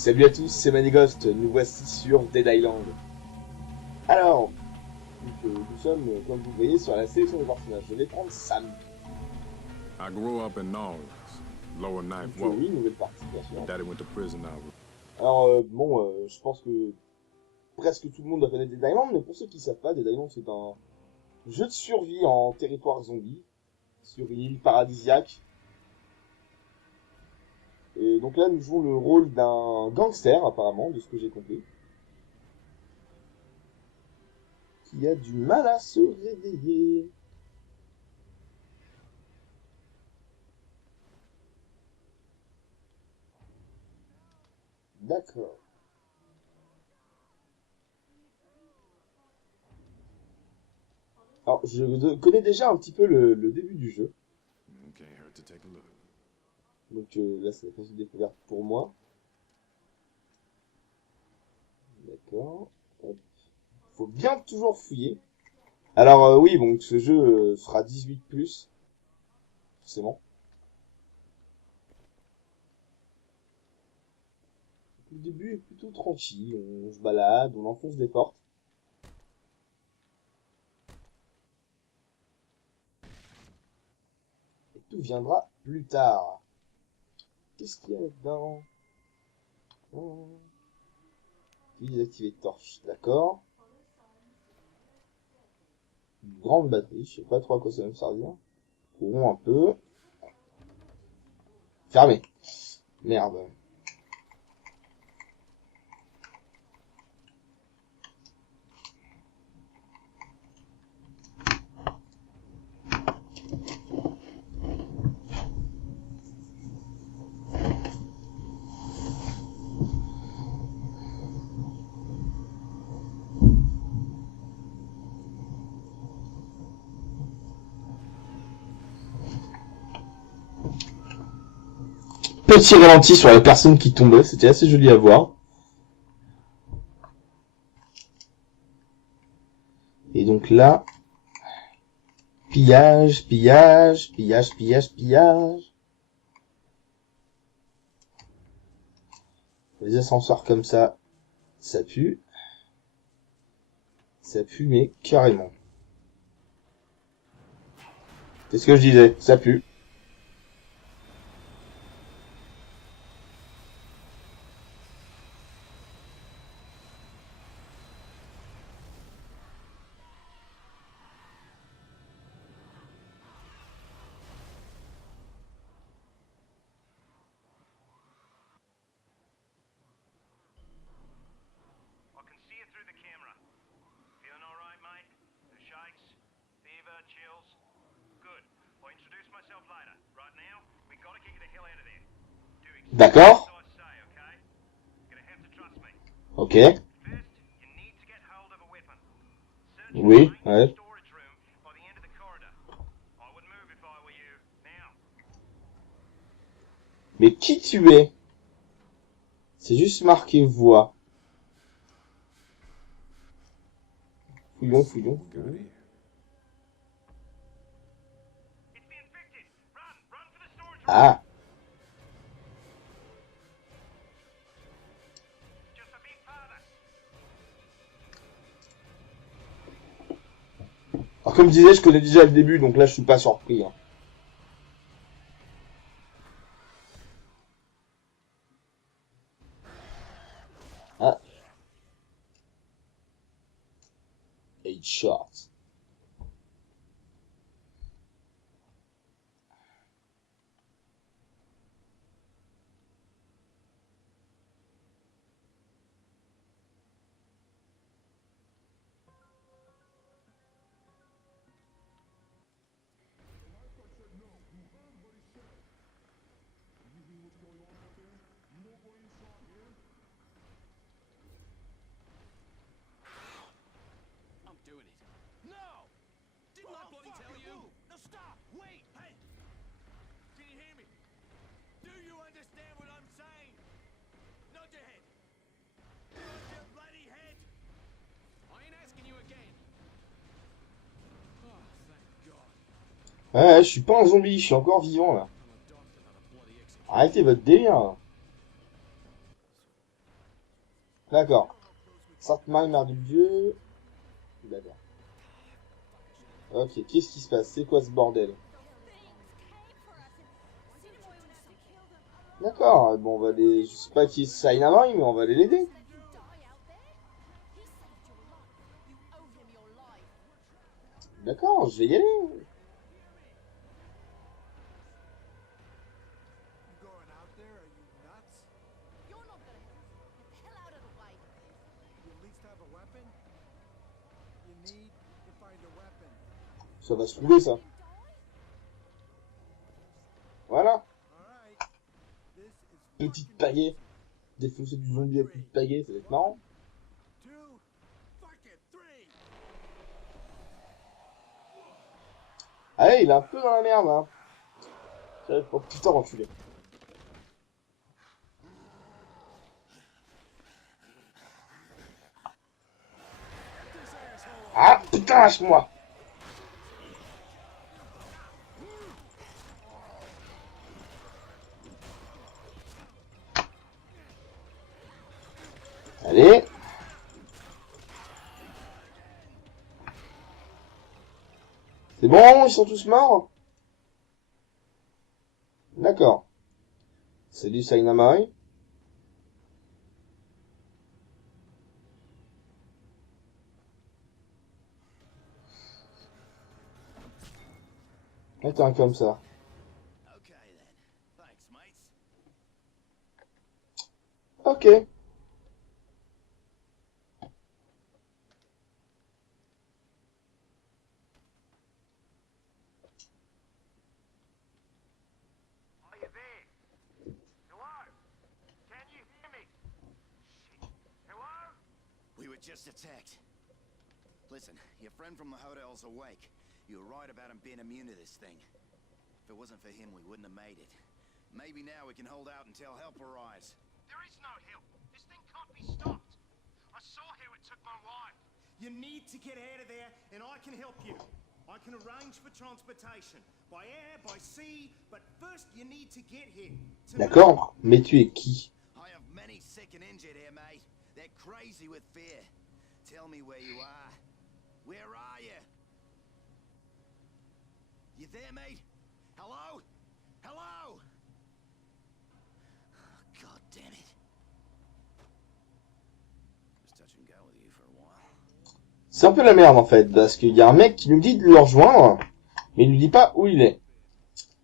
Salut à tous, c'est Manighost, nous voici sur Dead Island. Alors, nous sommes, comme vous voyez, sur la sélection des personnages. Je vais prendre Sam. I grew up in Nolens, lower ninth ward. Oui, nouvelle partie, bien sûr. Daddy went to prison now. Alors, je pense que presque tout le monde doit connaître Dead Island, mais pour ceux qui ne savent pas, Dead Island c'est un jeu de survie en territoire zombie, sur une île paradisiaque. Et donc là, nous jouons le rôle d'un gangster, apparemment, de ce que j'ai compris. Qui a du mal à se réveiller. D'accord. Alors, je connais déjà un petit peu le début du jeu. Can't hurt to take a look. Donc là, c'est la phase de découverte pour moi. D'accord. Hop. Faut bien toujours fouiller. Alors oui, donc ce jeu sera 18+, forcément. Le début est plutôt tranquille, on se balade, on enfonce des portes. Et tout viendra plus tard. Qu'est-ce qu'il y a là-dedans? Désactiver torche, d'accord. Une grande batterie, je sais pas trop à quoi ça va me servir. Courons un peu. Fermé. Merde. Petit ralenti sur la personne qui tombait, c'était assez joli à voir. Et donc là, pillage, pillage, pillage, pillage, pillage. Les ascenseurs comme ça pue. Ça pue, mais carrément. C'est ce que je disais, ça pue. D'accord. Ok. Oui, ouais. Mais qui tu es? C'est juste marqué voix. Fouillons, fouillons. Ah. Alors comme je disais, je connais déjà le début, donc là je suis pas surpris. Hein. Ah. Headshot. Ouais, je suis pas un zombie, je suis encore vivant là. Arrêtez votre délire. D'accord. Sainte Marie, Mère de Dieu. D'accord. Ok, qu'est-ce qui se passe? C'est quoi ce bordel? D'accord, bon, on va les... Je sais pas qui est Sainamari, mais on va aller l'aider. D'accord, je vais y aller. You going out there? Are you nuts? You're not gonna help. Get the hell out of the way. You at least have a weapon? You need to find a weapon. Ça va se trouver, ça. Voilà. Alright. This is Petite fucking pagaie. Défoncer du zombie à petite pagaie, ça va être marrant. 2, fuck it, 3. Ah, il est un peu dans la merde, hein. Oh putain, enculé. Ah, putain, lâche-moi. Allez. C'est bon, ils sont tous morts? D'accord. Salut Sainamari. Attends, comme ça. Okay then. Thanks, mates. Ok. Are you there? Hello? Can you hear me? Shit. Hello? We were just attacked. Listen, your friend from the hotel's awake. You were right about him being immune to this thing. If it wasn't for him, we wouldn't have made it. Maybe now we can hold out until help arrives. There is no help. This thing can't be stopped. I saw how it took my wife. You need to get out of there, and I can help you. I can arrange for transportation, by air, by sea, but first you need to get here. To D'accord. Mais tu es qui? I have many sick and injured here, mate. They're crazy with fear. Tell me where you are. Where are you? You there, mate? Hello? Hello? God damn it. Was touch and go with you for a while. C'est un peu la merde en fait, parce qu'il y a un mec qui nous dit de le rejoindre, mais il nous dit pas où il est.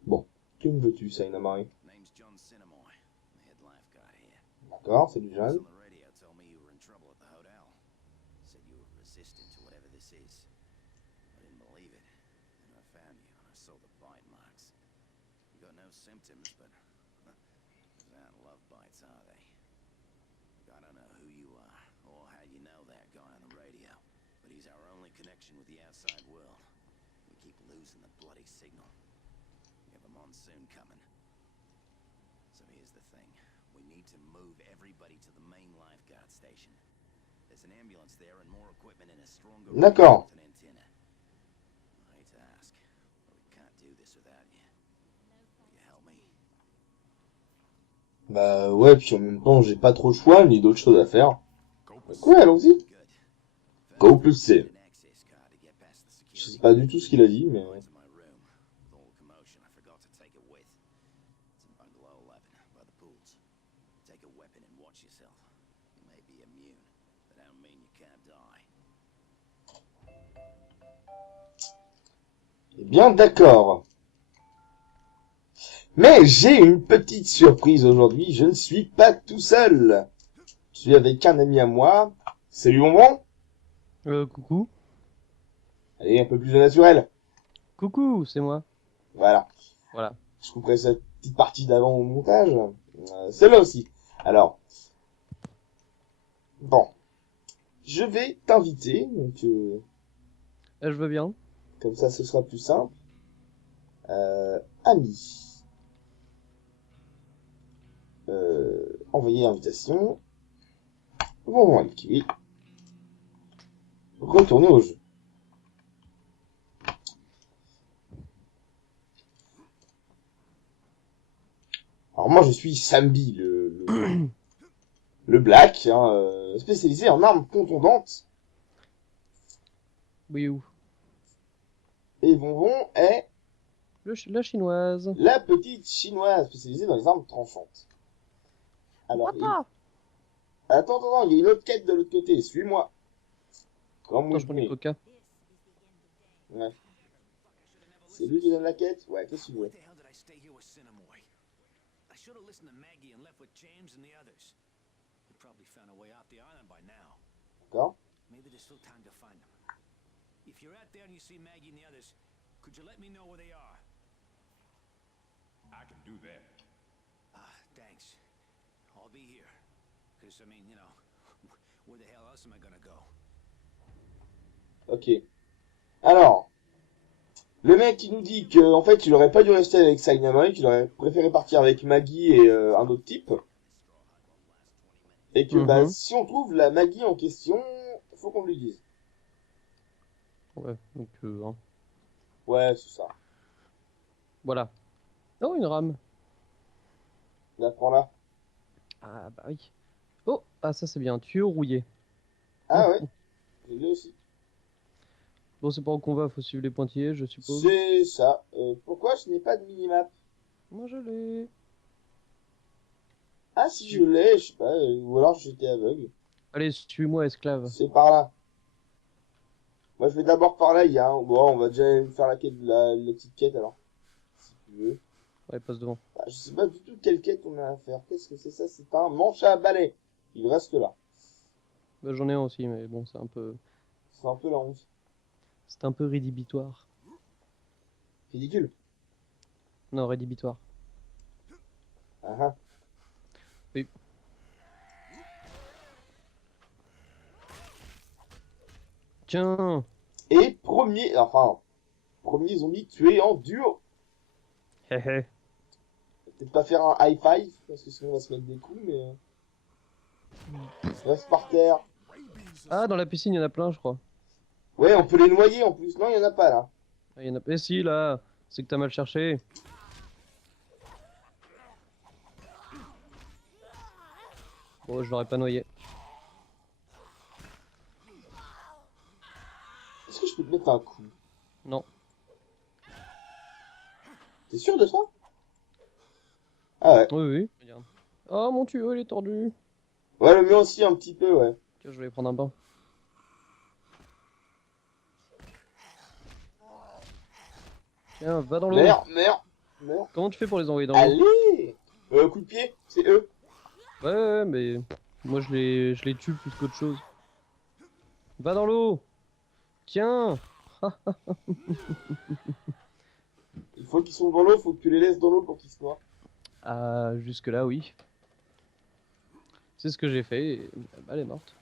Bon, que me veux-tu, Sainamari? Name's John Cinemoy, the head lifeguard here. D'accord, c'est du Guys jeune. on the radio told me you were in trouble at the hotel. Said you were resistant to whatever this is. I didn't believe it. Then I found you and I saw the bite marks. You got no symptoms, but those aren't love bites, are they? Look, I don't know who you are or how you know that guy on the radio, but he's our only connection with the outside world. We keep losing the bloody signal. We have a monsoon coming. So here's the thing. We need to move everybody to the main lifeguard station. There's an ambulance there and more equipment and a stronger D'accord. with an antenna. I hate to ask, but we can't do this without you. Will you help me? Bah ouais, puis en même temps, j'ai pas trop le choix, ni d'autres choses à faire. Donc ouais, allons-y. Good. Go plus C. An access card to get past the Je sais security. pas du tout ce qu'il a dit, mais... Went to my room. With all the commotion, I forgot to take it with. It's in bungalow 11 by the pools. Take a weapon and watch yourself. You may be immune, but that don't mean you can't die. Eh bien, d'accord. Mais j'ai une petite surprise aujourd'hui, je ne suis pas tout seul. Je suis avec un ami à moi. Salut bonbon. Coucou. Allez, un peu plus de naturel. Coucou, c'est moi. Voilà. Voilà. Je couperai cette petite partie d'avant au montage. Celle-là aussi. Alors. Bon. Je vais t'inviter, donc Je veux bien. comme ça ce sera plus simple. Ami. Envoyer invitation. Bonbon avec kiwi. Retourner au jeu. Alors moi je suis Sambi, le Le Black, hein, spécialisé en armes contondantes. Oui, où? Et Vonvon est La chinoise. la petite chinoise spécialisée dans les armes tranchantes. Alors, attends, il y a une autre quête de l'autre côté, suis-moi. Comme Attends, je prends du coca. Ouais. C'est lui qui donne la quête? Ouais, qu'est-ce que tu veux? What the hell did I stay here with Cinemoy? I should have listened to Maggie and left with James and the others. They probably found a way off the island by now. D'accord. Maybe there's still time to find them. If you're out there and you see Maggie and the others, could you let me know where they are? I can do that. Thanks. I'll be here. Because, I mean, you know, where the hell else am I gonna go? Ok. Alors, le mec qui nous dit que en fait il aurait pas dû rester avec Sainamoy, qu'il aurait préféré partir avec Maggie et un autre type. Et que bah, si on trouve la Maggie en question, faut qu'on lui dise. Ouais, donc hein. Ouais, c'est ça. Voilà. Oh, une rame. La prends là. Ah bah oui. Oh, ah ça c'est bien, un tuyau rouillé. Ah ouais. Je l'ai aussi. Bon, c'est pas où qu'on va, faut suivre les pointillés, je suppose. C'est ça. Pourquoi je n'ai pas de minimap? Moi je l'ai. Ah si je l'ai, je sais pas, ou alors j'étais aveugle. Allez, suis-moi, esclave. C'est par là. Moi je vais d'abord par là, il y a un... Bon, on va déjà faire la quête, la petite quête alors. Si tu veux. Ouais, passe devant. Bah, je sais pas du tout quelle quête on a à faire. Qu'est-ce que c'est ça? C'est un manche à balai. Il reste là. Bah, j'en ai un aussi, mais bon, c'est un peu... C'est un peu la honte. C'est un peu rédhibitoire. Ridicule. Non, rédhibitoire. Ah ah. Oui. Tiens. Et premier zombie tué en duo. Hé hé. Peut-être pas faire un high five, parce que sinon on va se mettre des coups, mais... Reste par terre. Ah, dans la piscine, il y en a plein, je crois. Ouais, on peut les noyer en plus. Non, il y en a pas là. Ah, il y en a... Eh si, là. C'est que t'as mal cherché. Bon, je l'aurais pas noyé. Est-ce que je peux te mettre un coup? Non. T'es sûr de ça? Ah ouais. Oui, oui. Regarde. Oh, mon tuyau, il est tordu. Ouais, le mien aussi un petit peu, ouais. Tiens, je vais prendre un bain. Tiens, va dans l'eau. Merde. Comment tu fais pour les envoyer dans l'eau? Allez! Coup de pied, c'est eux. Ouais, mais moi je les tue plus qu'autre chose. Va dans l'eau. Tiens. Il faut qu'ils sont dans l'eau, faut que tu les laisses dans l'eau pour qu'ils se noient. Ah, jusque là, oui. C'est ce que j'ai fait et bah, elle est morte.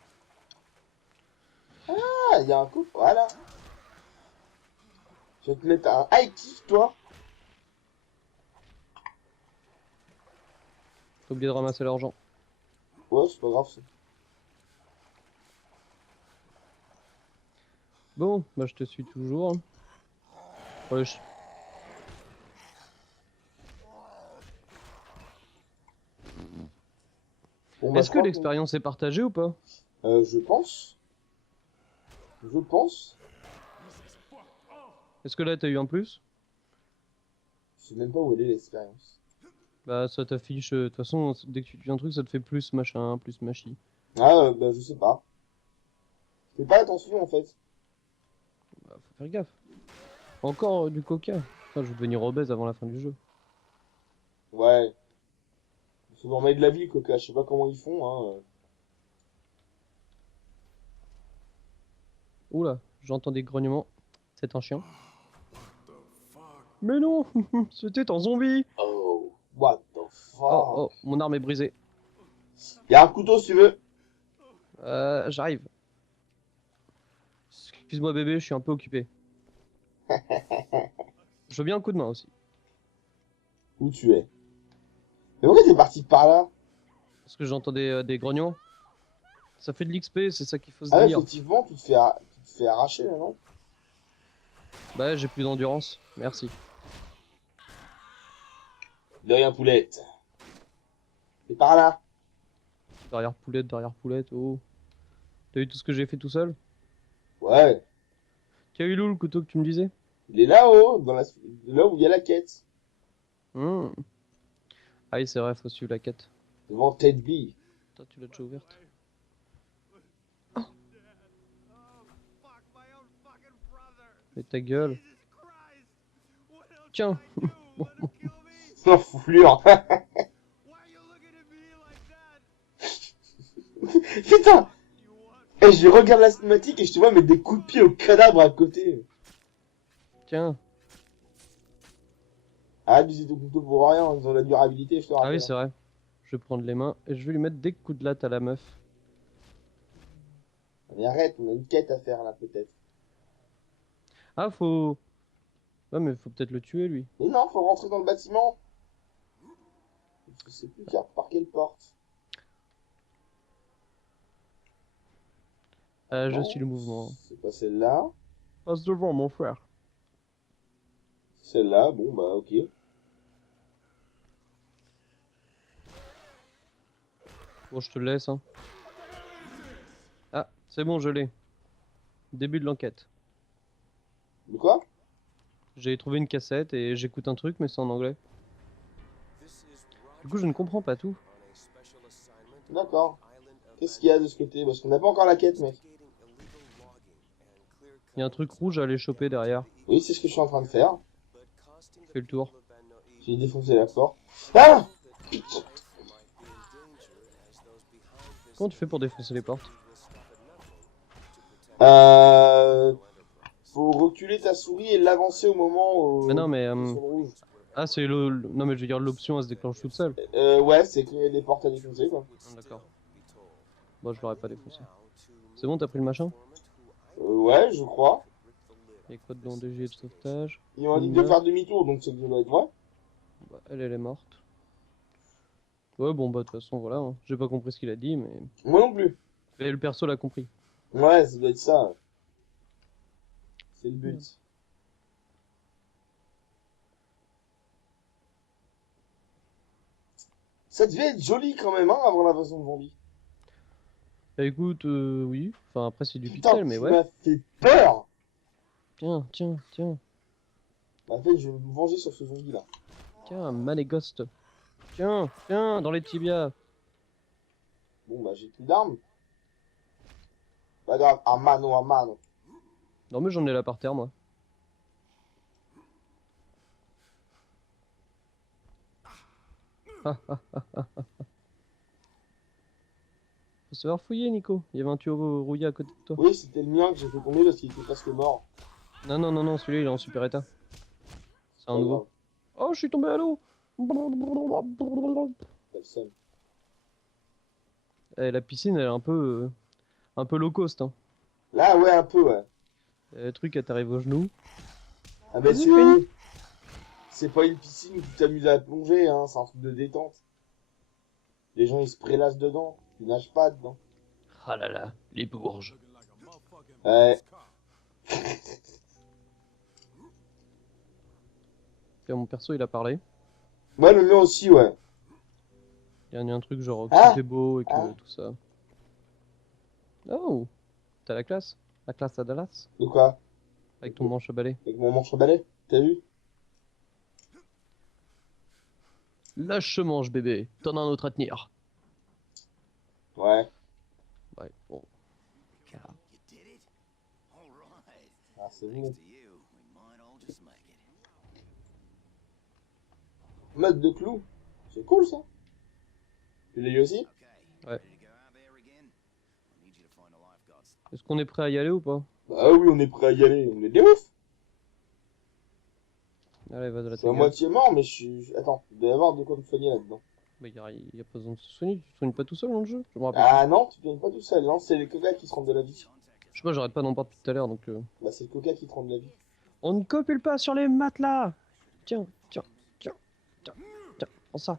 Ah, il y a un coup, voilà. Je vais te mettre un high kick, toi. T'as oublié de ramasser l'argent. Ouais, c'est pas grave ça. Bon, bah je te suis toujours. Ouais, Bon, bah, est-ce je que crois l'expérience est partagée ou pas? Je pense. Je pense. Est-ce que là t'as eu un plus? Je sais même pas où elle est l'expérience. Bah ça t'affiche, de toute façon dès que tu tues un truc ça te fait plus machin, plus machi. Ah, bah je sais pas. Fais pas attention en fait. Bah faut faire gaffe. Encore du coca. Putain, je vais devenir obèse avant la fin du jeu. Ouais. Il faut leur mettre de la vie, Coca. Je sais pas comment ils font, hein. Oula, j'entends des grognements. C'est un chien. Mais non, c'était un zombie. Oh, what the fuck. Oh, mon arme est brisée. Y a un couteau si tu veux. J'arrive. Excuse-moi bébé, je suis un peu occupé. Je veux bien un coup de main aussi. Où tu es? Mais pourquoi t'es parti par là? Parce que j'entendais des grognements. Ça fait de l'XP, c'est ça qu'il faut se Ah ouais, dire. effectivement, tu te fais arracher là, non? Bah j'ai plus d'endurance, merci. De rien, poulette. C'est par là. derrière poulette, oh. T'as vu tout ce que j'ai fait tout seul? Ouais. Tiens, il est où le couteau que tu me disais? Il est là-haut, là où il y a la quête. Hmm. Ah oui, c'est vrai, faut suivre la quête. Devant Ted B. Toi, tu l'as déjà ouverte. Oh, fuck, my own fucking brother. Mais ta gueule. Jesus Christ. What else Tiens. can I do? Let him kill me? L'enfoulure. Why are you looking at me like that? Putain. You want Et je regarde la cinématique et je te vois mettre des coups de pied au cadavre à côté. Tiens. Arrête d'utiliser ton couteau pour rien, ils ont la durabilité, je te Ah rappelle. oui, c'est vrai. Je vais prendre les mains et je vais lui mettre des coups de latte à la meuf. Mais arrête, on a une quête à faire là peut-être. Ah, faut... Ouais, mais faut peut-être le tuer, lui. Mais non, faut rentrer dans le bâtiment. Je sais plus par quelle porte. Ah, je Non, suis le mouvement. C'est pas celle-là. Passe devant, mon frère. Celle-là, bon bah ok. Bon, je te le laisse, hein. Ah, c'est bon, je l'ai. Début de l'enquête. De quoi? J'ai trouvé une cassette et j'écoute un truc, mais c'est en anglais. Du coup, je ne comprends pas tout. D'accord. Qu'est-ce qu'il y a de ce côté? Parce qu'on n'a pas encore la quête, mec. Il y a un truc rouge à aller choper derrière. Oui, c'est ce que je suis en train de faire. Fais le tour. J'ai défoncé la porte. Ah! Comment tu fais pour défoncer les portes? Faut reculer ta souris et l'avancer au moment où... Mais non, mais... sur le rouge. Ah, c'est Non, mais je veux dire, l'option, elle se déclenche toute seule. Ouais, c'est qu'il y a des portes à défoncer, quoi. Ah, d'accord. Bon, je l'aurais pas défoncé. C'est bon, t'as pris le machin? Ouais, je crois. Y'a quoi dedans? Des gilets de sauvetage. Ils m'ont dit de faire demi-tour, donc c'est que ça doit être vrai. Bah, elle est morte. Ouais, bon, bah, de toute façon, voilà. Hein. J'ai pas compris ce qu'il a dit, mais... Moi non plus. Et le perso l'a compris. Ouais, ça doit être ça. C'est le but. Ça devait être joli quand même, hein, avant l'invasion de zombies. Bah, écoute, oui. Enfin, après, c'est du Putain, pixel, mais tu ouais. m'as fait peur. Tiens, tiens, tiens. Bah, en fait, je vais me venger sur ce zombie là. Tiens, Manégost. Tiens, tiens, dans les tibias. Bon, bah, j'ai plus d'armes. Pas grave, a mano, a mano. Non, mais j'en ai là par terre, moi. Faut savoir fouiller, Nico. Il y avait un tuyau rouillé à côté de toi. Oui, c'était le mien que j'ai fait tomber parce qu'il était presque mort. Non, non, non, non, celui-là, il est en super état. C'est un Pas nouveau. grave, Oh, je suis tombé à l'eau. t'as le seum. Eh, la piscine, elle est un peu low cost, hein. Là, ouais, un peu, ouais. Le truc, elle t'arrive aux genoux. Ah bah, Vas-y, fini. c'est pas une piscine où tu t'amuses à plonger, hein, c'est un truc de détente. Les gens, ils se prélassent dedans. Tu nages pas dedans. Ah là là, les bourges. Ouais. Tiens, mon perso, il a parlé. Moi, le mien aussi, ouais. Il y a un truc genre que Ah tout est beau et que Ah. tout ça. Oh, t'as la classe à Dallas, De quoi? avec ton manche à balai. Avec mon manche à balai, t'as vu? Lâche ce manche, bébé, t'en as un autre à tenir. Ouais. Ouais, bon. You did it? All right. Ah, c'est Thanks bon. to you, we might all just make it. Mode de clou. C'est cool, ça. Tu l'as eu aussi? Okay. Ouais. Ready to go out there again? I need you to find a lifeguard. Est-ce qu'on est prêt à y aller ou pas? Bah oui, on est prêt à y aller. On est des ouf. Allez, vas-y, Je suis à moitié mort, mais je suis... Attends, il doit y avoir de quoi me soigner là-dedans. Bah, y a pas besoin de se soigner, tu te soignes pas tout seul dans le jeu, je me rappelle. Ah non, tu viens pas tout seul. Non, c'est les coca qui te rendent de la vie. Je sais pas, j'arrête pas d'en parler depuis tout à l'heure, donc... Bah, c'est le coca qui te rend de la vie. On ne copule pas sur les matelas. Tiens, tiens, tiens, tiens, tiens, prends ça.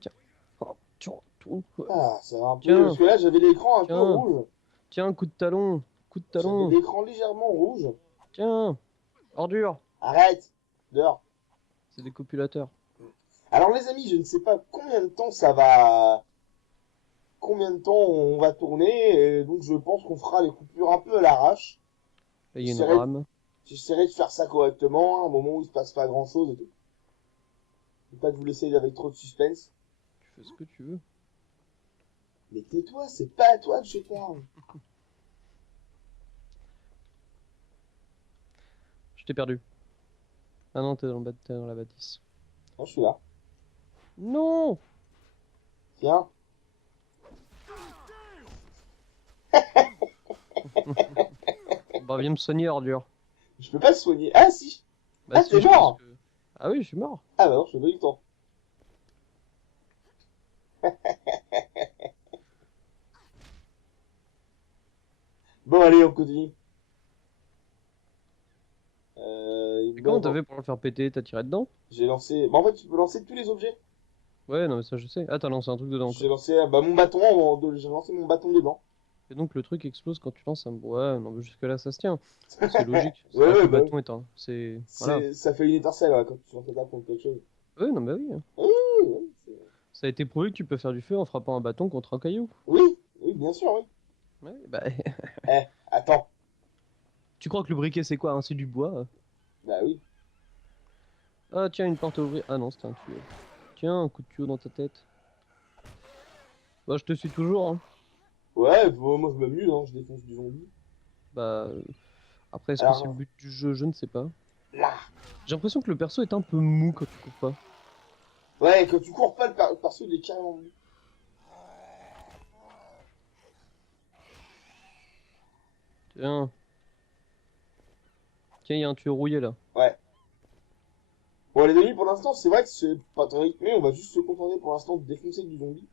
Tiens, oh, tiens, tout. Ah, ça va un peu... Tiens. Parce que là, j'avais l'écran un peu Tiens. rouge. Tiens, coup de talon, J'avais l'écran légèrement rouge. Tiens, ordure. Arrête. Dehors. C'est des copulateurs. Alors les amis, je ne sais pas combien de temps ça va combien de temps on va tourner, et donc je pense qu'on fera les coupures un peu à l'arrache. Là, il y a une J'essaierai- rame. J'essaierai de faire ça correctement, à un moment où il se passe pas grand chose et tout. Je vais pas de vous laisser avec trop de suspense. Tu fais ce que tu veux. Mais tais-toi, c'est pas à toi que je parle. Je t'ai perdu. Ah non, t'es t'es dans la bâtisse. Non, je suis là. Non! Tiens. Bah viens me soigner, ordure. Je peux pas le soigner. Ah si. Bah, Ah, si, t'es je mort! pense que- Ah oui, je suis mort. Ah bah non, je fais pas du temps. Bon, allez, on continue. Et comment t'as fait pour le faire péter? T'as tiré dedans? J'ai lancé... Bah en fait, tu peux lancer tous les objets. Ouais, non mais ça je sais. Ah, t'as lancé un truc dedans. J'ai lancé mon bâton, j'ai lancé mon bâton dedans. Et donc le truc explose quand tu lances un... Ouais, non mais jusque là ça se tient. C'est logique. C'est Ouais, vrai que ouais, le bah bâton est un... C'est... Voilà. Ça fait une étincelle ouais, quand tu lances ça contre quelque chose. Ouais, non bah oui. Oui, oui, Ça a été prouvé que tu peux faire du feu en frappant un bâton contre un caillou. oui, oui, bien sûr, oui. Ouais, bah... Attends. Tu crois que le briquet c'est quoi, hein? C'est du bois? Bah oui. Ah tiens, une porte à ouvrir. Ah non, c'était un tuyau. Tiens, un coup de tuyau dans ta tête. Bah je te suis toujours, hein. Ouais, bon, moi je m'amuse, hein, je défonce du zombie. Bah... Après, est-ce que Alors, c'est le but du jeu? Je ne sais pas. Là. J'ai l'impression que le perso est un peu mou quand tu cours pas. Ouais, quand tu cours pas, le perso il est carrément mou. Tiens. Tiens, il y a un tuyau rouillé là. Ouais. Bon, les amis, pour l'instant, c'est vrai que c'est pas très rythmé, on va juste se contenter pour l'instant de défoncer du zombie.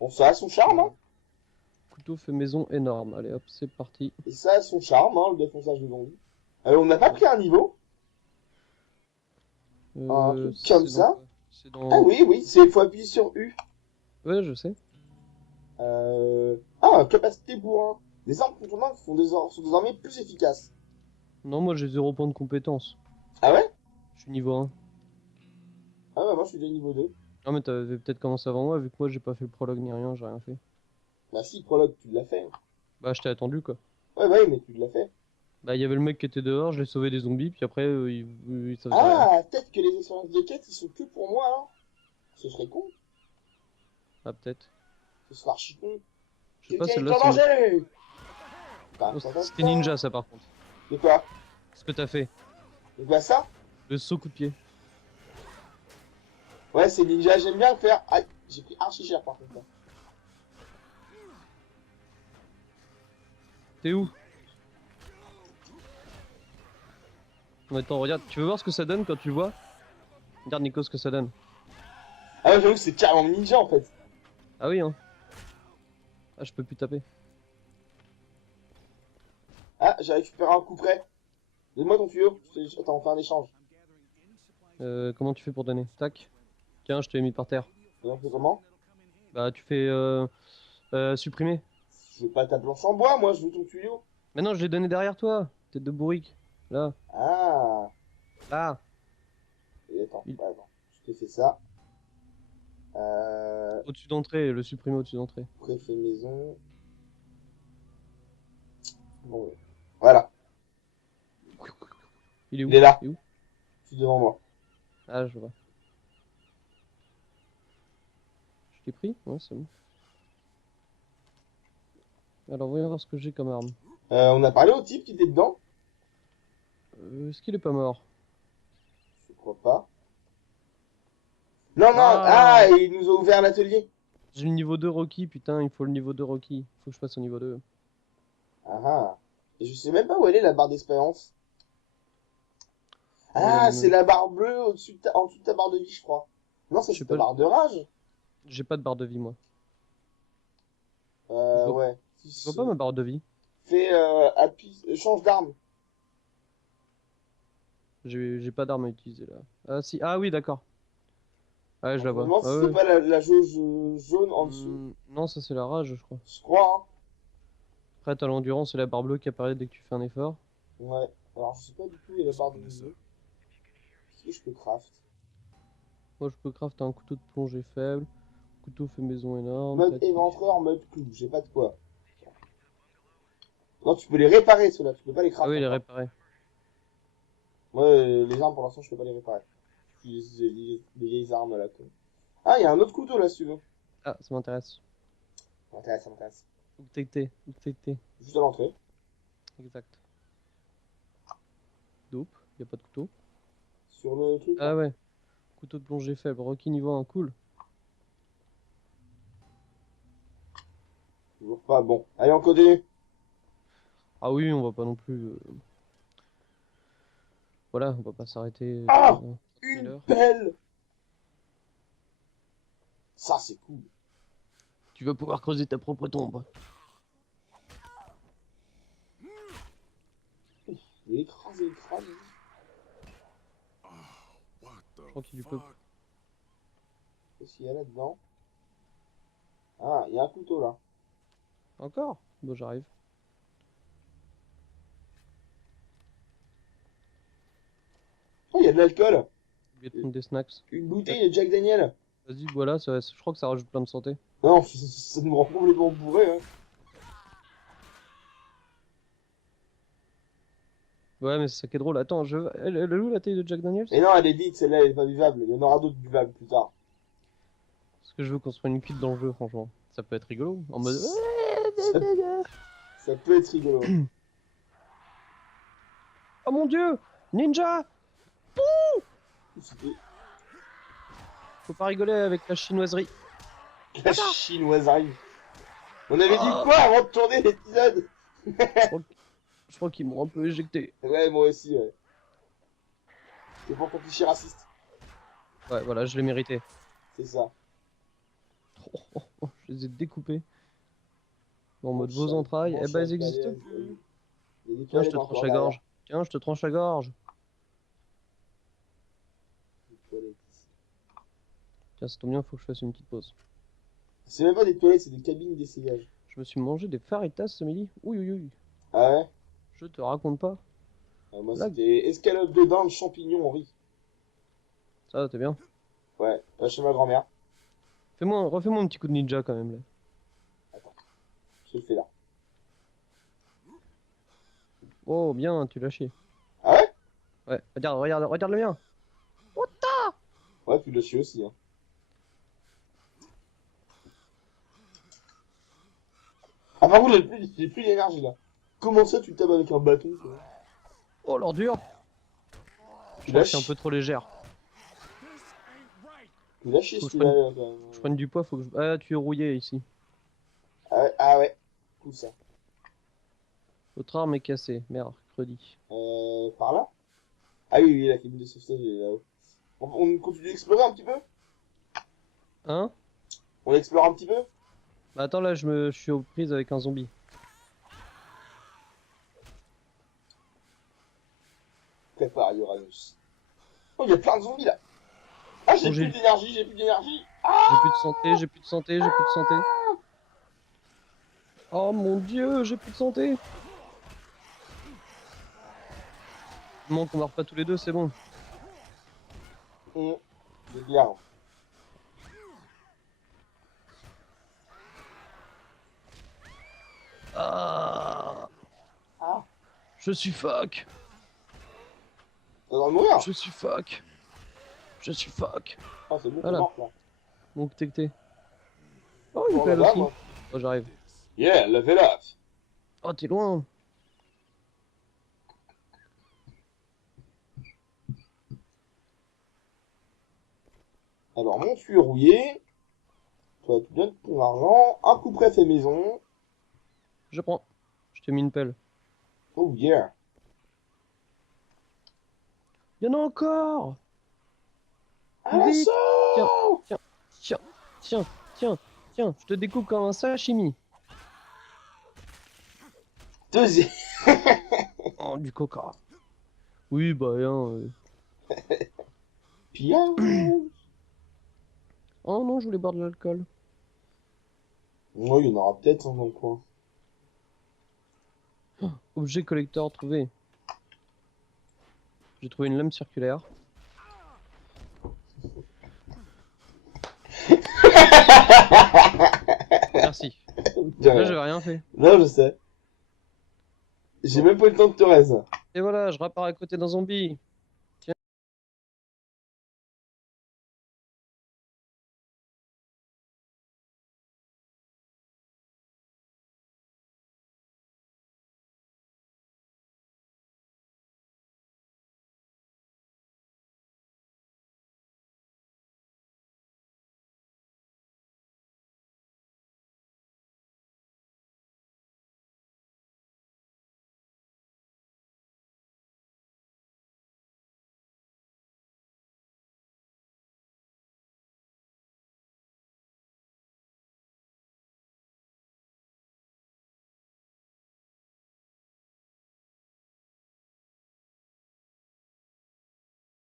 Bon, ça a son charme, hein. Couteau fait maison énorme. Allez hop, c'est parti. Et ça a son charme, hein, le défonçage de zombies. Alors, on n'a pas pris un niveau. Un truc c'est comme dans ça. quoi? C'est dans... Ah oui, oui, c'est faut appuyer sur U. Ouais, je sais. Ah, capacité bourrin. Les armes contournantes sont désormais plus efficaces. Non, moi j'ai 0 point de compétence. Ah ouais? Je suis niveau 1. Ah bah moi je suis déjà niveau 2. Ah mais t'avais peut-être commencé avant moi, vu que moi j'ai pas fait le prologue ni rien, j'ai rien fait. Bah si, prologue, tu l'as fait. Bah je t'ai attendu quoi. Ouais, bah oui, mais tu l'as fait. Bah il y avait le mec qui était dehors, je l'ai sauvé des zombies, puis après ça faisait rien. Ah, peut-être que les expériences de quête, ils sont que pour moi, alors. Ce serait con. Ah peut-être. Ce serait archi con. Je sais pas, Quelqu'un est celle-là en c'est... danger. Oh, c'était ninja ça par contre. De quoi? Ce que t'as fait. De quoi ça? Le saut coup de pied. Ouais, c'est ninja, j'aime bien le faire. Ah, j'ai pris archi cher par contre. T'es où? Non, attends, regarde, tu veux voir ce que ça donne quand tu le vois? Regarde Nico ce que ça donne. Ah ouais, j'avoue que c'est carrément ninja en fait. Ah oui hein. Ah je peux plus taper. Ah, j'ai récupéré un coup près. Donne-moi ton tuyau. Attends, on fait un échange. Comment tu fais pour donner? Tac. Tiens, je te l'ai mis par terre. Et on fait comment? Bah tu fais supprimer. Je veux pas ta planche en bois, moi, je veux ton tuyau. Mais non, je l'ai donné derrière toi. Tête de bourrique. Là. Ah. Là. Et attends, attends. Je te fais ça. Au-dessus d'entrée, le supprimer au-dessus d'entrée. Préfet maison. Bon, voilà. Il est où? Il est là. Il est où? Tu es devant moi. Ah, je vois. Je t'ai pris? Ouais, c'est bon. Alors, voyons voir ce que j'ai comme arme. On a parlé au type qui était dedans. Est-ce qu'il est pas mort? Je crois pas. Non, non, Ah. il nous a ouvert l'atelier. J'ai le niveau 2 Rocky, putain, il faut le niveau 2 Rocky. Faut que je passe au niveau 2. Ah ah. Et je sais même pas où elle est la barre d'expérience. Ah, c'est la barre bleue au-dessus en dessous de ta barre de vie, je crois. Non, c'est Je sais ta pas. barre de rage. J'ai pas de barre de vie, moi. vois- Ouais. Je vois pas ma barre de vie. Fais change d'arme. J'ai pas d'arme à utiliser là. Ah si, ah oui, d'accord. Ouais, je la Je me vois. demande si Ah, c'est ouais. pas la jauge jaune en dessous. Non, ça c'est la rage, je crois. Je crois, Après, t'as l'endurance et la barre bleue qui apparaît dès que tu fais un effort. hein. Ouais. Alors, je sais pas du tout où est la barre de vie. Est-ce que je peux craft? Moi, je peux crafter un couteau de plongée faible. Couteau fait maison énorme. Mode tactique. éventreur, mode clou, j'ai pas de quoi. Non, tu peux les réparer ceux-là, tu peux pas les Ah crafter. oui, il est encore. réparé. Moi, les armes pour l'instant, je peux pas les réparer. J'utilise des vieilles armes là. Quoi. Ah, il y a un autre couteau là si tu veux. Ah, ça m'intéresse. Ça m'intéresse, ça m'intéresse. Où que t'es Où que t'es Juste à l'entrée. Exact. Dope, y a pas de couteau. Sur le truc. Ah ouais. Couteau de plongée faible, Rocky niveau 1, cool. Toujours pas. Bon, allez, on continue. Ah oui, on va pas non plus. Voilà, on va pas s'arrêter. Ah pendant 1000 Une heures. pelle. Ça, c'est cool. Tu vas pouvoir creuser ta propre tombe. Il écrase le crâne. What the Je crois qu'il lui peut. fuck? Qu'est-ce qu'il y a là-dedans? Ah, il y a un couteau là. Encore? Bon, j'arrive. Oh, il y a de l'alcool. Je vais te prendre des snacks. Une bouteille de Jack Daniel. Vas-y, voilà, je crois que ça rajoute plein de santé. Non, ça me rend complètement bourré. Hein. Ouais, mais c'est ça qui est drôle. Attends, elle est où la taille de Jack Daniels? Mais non, elle est vide, celle-là, elle est pas buvable. Il y en aura d'autres buvables plus tard. Parce que je veux qu'on se prenne une cuite dans le jeu, franchement. Ça peut être rigolo. En mode. Ça peut être rigolo. Oh mon dieu! Ninja! C'était Faut pas rigoler avec la chinoiserie. la chinoiserie. On avait dit quoi avant de tourner l'épisode? Je crois qu'ils m'ont un peu éjecté. Ouais, moi aussi, ouais. C'est pour ton cliché raciste. Ouais, voilà, je l'ai mérité. C'est ça. Je les ai découpés. En mode vos Mon entrailles. chat Eh ben, elles balèze. existent plus. Il y a des Tiens, je toilettes te encore tranche la derrière. gorge. Tiens, je te tranche la gorge. Des toilettes. Tiens, ça tombe bien, faut que je fasse une petite pause. C'est même pas des toilettes, c'est des cabines d'essayage. Je me suis mangé des faritas ce midi. Oui, oui, oui. Ah ouais? Je te raconte pas. Ah, moi, Là. c'était escalope de dinde, champignons, on rit. Ça, t'es bien. Ouais, chez ma grand-mère. Refais-moi un petit coup de ninja quand même là. Je te le fais là. Oh, bien, tu l'as chié. Ah ouais? Ouais, regarde le mien. Ouais, tu l'as chié aussi. Hein. Ah, par contre, j'ai plus d'énergie là. Comment ça, tu tapes avec un bâton quoi? Oh, l'ordure. Tu Je crois l'as que c'est un chié. peu trop légère. Tu l'as chié Faut que celui-là. je là, quand même. Je prenne du poids, faut que je. Ah, tu es rouillé ici. Ah ouais. Tout ça. Votre arme est cassée. Mercredi. Par là? Ah oui, la cabine de sauvetage est là-haut. On continue d'explorer un petit peu? Hein? On explore un petit peu? Bah attends, là, je suis aux prises avec un zombie. Prépare Uranus. Oh, il y a plein de zombies là. Ah, j'ai Oh, plus j'ai- d'énergie, j'ai plus d'énergie. J'ai plus de santé, j'ai plus de santé, j'ai plus de santé. Oh mon dieu, j'ai plus de santé. Non, qu'on meurt pas tous les deux, c'est bon. C'est bien. Ah, Ah, je suis fuck. t'as le droit de mourir. Je suis fuck. Je suis fuck. Ah, c'est bon, t'es Voilà. mort là. Donc t'es que t'es. Oh, une Bon, pelle là-bas, aussi. moi. Oh, j'arrive. Yeah, level up. Oh, t'es loin. Alors, mon tuyau rouillé. Toi, tu donnes ton argent. Un coup près fait maison. Je prends. Je t'ai mis une pelle. Oh yeah. Il y en a encore. À Vite. l'assaut. Tiens, je te découpe comme un sashimi. Deuxième. Oh, du coca. Oui, bah, rien. Bien. Oh non, je voulais boire de l'alcool. Oh, il y en aura peut-être dans le coin. Objet collector trouvé. J'ai trouvé une lame circulaire. merci. De Là, rien. j'avais rien fait. Non, je sais. J'ai même pas eu le temps de te raise. Et voilà, je repars à côté d'un zombie.